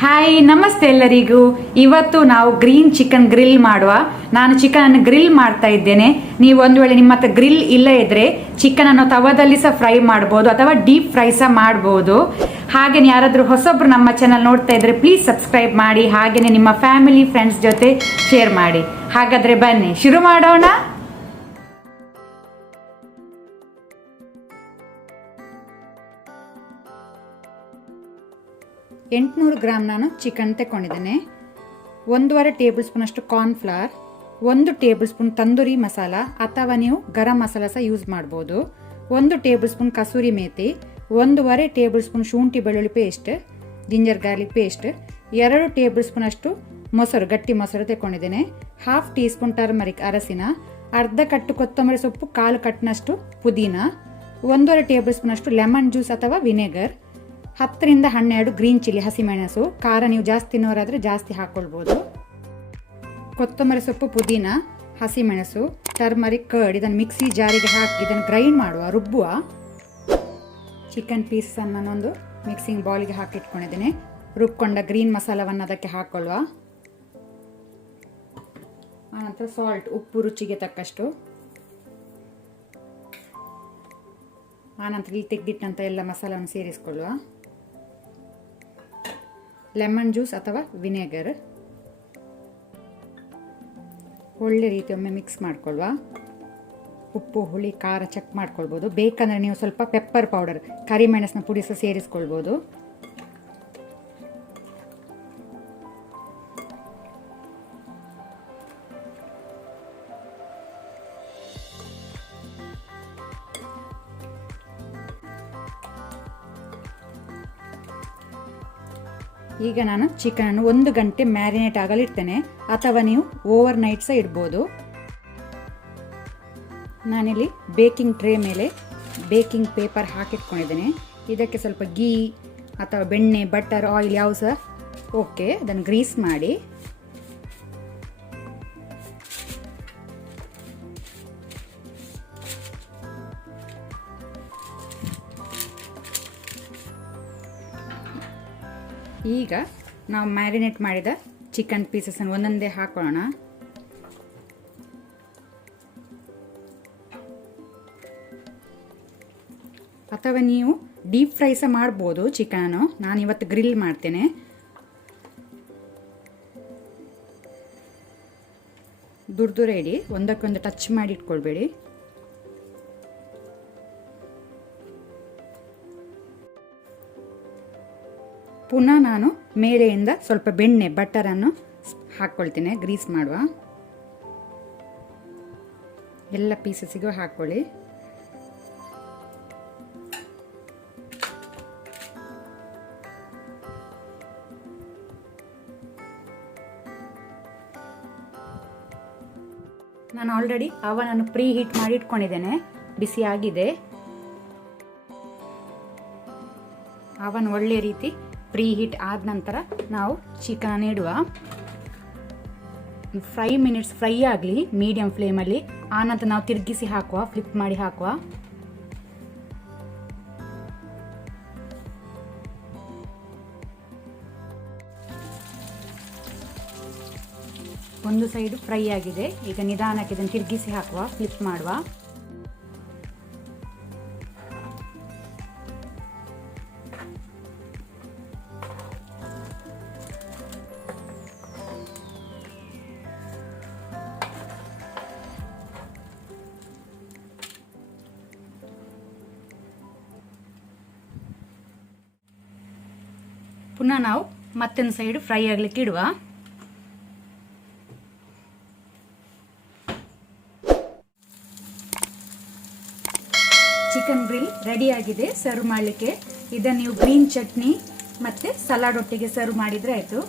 Hi, ನಮಸ್ತೆ ಎಲ್ಲರಿಗೂ. ಇವತ್ತು ನಾವು ಗ್ರೀನ್ ಚಿಕನ್ ಗ್ರಿಲ್ ಮಾಡುವ. ನಾನು ಚಿಕನ್ ಗ್ರಿಲ್ ಮಾಡ್ತಾ ಇದ್ದೇನೆ. ನೀವು ಒಂದು ವೇಳೆ ನಿಮ್ಮ ಹತ್ರ ಗ್ರಿಲ್ ಇಲ್ಲ ಇದ್ರೆ ಚಿಕನ್ ಅನ್ನು ತವದಲ್ಲಿ ಸಹ ಫ್ರೈ ಮಾಡ್ಬೋದು ಅಥವಾ ಡೀಪ್ ಫ್ರೈ ಸಹ ಮಾಡ್ಬೋದು. ಹಾಗೇನೆ ಯಾರಾದರೂ ಹೊಸಬ್ರು ನಮ್ಮ ಚಾನಲ್ ನೋಡ್ತಾ ಇದ್ರೆ ಪ್ಲೀಸ್ ಸಬ್ಸ್ಕ್ರೈಬ್ ಮಾಡಿ, ಹಾಗೇನೆ ನಿಮ್ಮ ಫ್ಯಾಮಿಲಿ ಫ್ರೆಂಡ್ಸ್ ಜೊತೆ ಶೇರ್ ಮಾಡಿ. ಹಾಗಾದ್ರೆ ಬನ್ನಿ ಶುರು ಮಾಡೋಣ. 800 ಗ್ರಾಮ್ ನಾನು ಚಿಕನ್ ತಗೊಂಡಿದ್ದೇನೆ. 1.5 ಟೇಬಲ್ ಸ್ಪೂನ್ ಅಷ್ಟು cornflour, 1 table spoon tandoori masala ಅಥವಾ ನೀವು ಗರಂ ಮಸಾಲ ಸಹ ಯೂಸ್ ಮಾಡ್ಬೋದು, 1 table spoon kasuri methi, 1.5 table spoon ಶುಂಠಿ ಬೆಳ್ಳುಳ್ಳಿ paste, ginger garlic paste, 2 table spoon ಅಷ್ಟು ಮೊಸರು, ಗಟ್ಟಿ ಮೊಸರು ತಗೊಂಡಿದ್ದೇನೆ, 1/2 ಟೀ ಸ್ಪೂನ್ ಟರ್ಮರಿಕ್ ಅರಸಿನ, ಅರ್ಧ ಕಟ್ಟು ಕೊತ್ತಂಬರಿ ಸೊಪ್ಪು, 1/4 ಕಟ್ನಷ್ಟು ಪುದೀನ, 1.5 ಟೇಬಲ್ ಸ್ಪೂನ್ ಅಷ್ಟು ಲೆಮನ್ ಜ್ಯೂಸ್ ಅಥವಾ ವಿನೆಗರ್, 10 ರಿಂದ 12 ಗ್ರೀನ್ ಚಿಲ್ಲಿ ಹಸಿಮೆಣಸು, ಖಾರ ನೀವು ಜಾಸ್ತಿ ತಿನ್ನೋರಾದರೆ ಜಾಸ್ತಿ ಹಾಕ್ಕೊಳ್ಬೋದು, ಕೊತ್ತಂಬರಿ ಸೊಪ್ಪು, ಪುದೀನ, ಹಸಿಮೆಣಸು, ಟರ್ಮರಿಕ್, ಕರ್ಡ್. ಇದನ್ನು ಮಿಕ್ಸಿ ಜಾರಿಗೆ ಹಾಕಿ ಇದನ್ನು ಗ್ರೈಂಡ್ ಮಾಡುವ, ರುಬ್ಬುವ. ಚಿಕನ್ ಪೀಸನ್ನು ನಾನೊಂದು ಮಿಕ್ಸಿಂಗ್ ಬೌಲಿಗೆ ಹಾಕಿಟ್ಕೊಂಡಿದ್ದೇನೆ. ರುಬ್ಕೊಂಡ ಗ್ರೀನ್ ಮಸಾಲವನ್ನು ಅದಕ್ಕೆ ಹಾಕ್ಕೊಳ್ಳುವ. ಆನಂತರ ಸಾಲ್ಟ್, ಉಪ್ಪು ರುಚಿಗೆ ತಕ್ಕಷ್ಟು. ಆನಂತರ ಇಲ್ಲಿ ತೆಗೆದಿಟ್ಟಂಥ ಎಲ್ಲ ಮಸಾಲವನ್ನು ಸೇರಿಸಿಕೊಳ್ಳುವ. ಲೆಮನ್ ಜ್ಯೂಸ್ ಅಥವಾ ವಿನೆಗರ್ ಒಳ್ಳೆ ರೀತಿ ಒಮ್ಮೆ ಮಿಕ್ಸ್ ಮಾಡ್ಕೊಳ್ಳುವ. ಉಪ್ಪು ಹುಳಿ ಖಾರ ಚೆಕ್ ಮಾಡ್ಕೊಳ್ಬೋದು. ಬೇಕಂದರೆ ನೀವು ಸ್ವಲ್ಪ ಪೆಪ್ಪರ್ ಪೌಡರ್, ಕರಿಮೆಣಸಿನ ಪುಡಿ ಸಹ ಸೇರಿಸ್ಕೊಳ್ಬೋದು. ಈಗ ನಾನು ಚಿಕನನ್ನು 1 ಗಂಟೆ ಮ್ಯಾರಿನೇಟ್ ಆಗಲು ಇಡ್ತೇನೆ, ಅಥವಾ ನೀವು ಓವರ್ ನೈಟ್ ಸಹ ಇಡ್ಬೋದು. ನಾನಿಲ್ಲಿ ಬೇಕಿಂಗ್ ಟ್ರೇ ಮೇಲೆ ಬೇಕಿಂಗ್ ಪೇಪರ್ ಹಾಕಿಟ್ಕೊಂಡಿದ್ದೇನೆ. ಇದಕ್ಕೆ ಸ್ವಲ್ಪ ಗೀ ಅಥವಾ ಬೆಣ್ಣೆ, ಬಟರ್, ಆಯಿಲ್ ಯಾವ ಸಹ ಓಕೆ. ಅದನ್ನು ಗ್ರೀಸ್ ಮಾಡಿ ಈಗ ನಾವು ಮ್ಯಾರಿನೇಟ್ ಮಾಡಿದ ಚಿಕನ್ ಪೀಸಸನ್ನು ಒಂದೊಂದೇ ಹಾಕೊಳ್ಳೋಣ. ಅಥವಾ ನೀವು ಡೀಪ್ ಫ್ರೈ ಸಹ ಮಾಡ್ಬೋದು ಚಿಕನನ್ನು. ನಾನು ಇವತ್ತು ಗ್ರಿಲ್ ಮಾಡ್ತೇನೆ. ದೂರ ಇಡಿ, ಒಂದಕ್ಕೊಂದು ಟಚ್ ಮಾಡಿ ಇಟ್ಕೊಳ್ಬೇಡಿ. ಪುನಃ ನಾನು ಮೇಲೆಯಿಂದ ಸ್ವಲ್ಪ ಬೆಣ್ಣೆ, ಬಟರನ್ನು ಹಾಕ್ಕೊಳ್ತೇನೆ. ಗ್ರೀಸ್ ಮಾಡುವ. ಎಲ್ಲ ಪೀಸಸಿಗೂ ಹಾಕ್ಕೊಳ್ಳಿ. ನಾನು ಆಲ್ರೆಡಿ ಅವನನ್ನು ಪ್ರೀ ಹೀಟ್ ಮಾಡಿ ಇಟ್ಕೊಂಡಿದ್ದೇನೆ. ಬಿಸಿ ಆಗಿದೆ. ಅವನ್ ಒಳ್ಳೆ ರೀತಿ ಪ್ರೀ ಹೀಟ್ ಆದ ನಂತರ ನಾವು ಚಿಕನ್ ಇಡುವ. 5 ಮಿನಿಟ್ಸ್ ಫ್ರೈ ಆಗಲಿ ಮೀಡಿಯಂ ಫ್ಲೇಮಲ್ಲಿ. ಆನಂತರ ನಾವು ತಿರುಗಿಸಿ ಹಾಕುವ, ಫ್ಲಿಪ್ ಮಾಡಿ ಹಾಕುವ. ಒಂದು ಸೈಡ್ ಫ್ರೈ ಆಗಿದೆ. ಈಗ ನಿಧಾನಕ್ಕೆ ಇದನ್ನು ತಿರುಗಿಸಿ ಹಾಕುವ, ಫ್ಲಿಪ್ ಮಾಡುವ. ಪುನಃ ನಾವು ಮತ್ತೊಂದು ಸೈಡ್ ಫ್ರೈ ಆಗಲಿಕ್ಕೆ ಇಡುವ. ಚಿಕನ್ ಗ್ರಿಲ್ ರೆಡಿ ಆಗಿದೆ ಸರ್ವ್ ಮಾಡಲಿಕ್ಕೆ. ಇದನ್ನು ನೀವು ಗ್ರೀನ್ ಚಟ್ನಿ ಮತ್ತು ಸಲಾಡ್ ಒಟ್ಟಿಗೆ ಸರ್ವ್ ಮಾಡಿದರೆ ಆಯಿತು.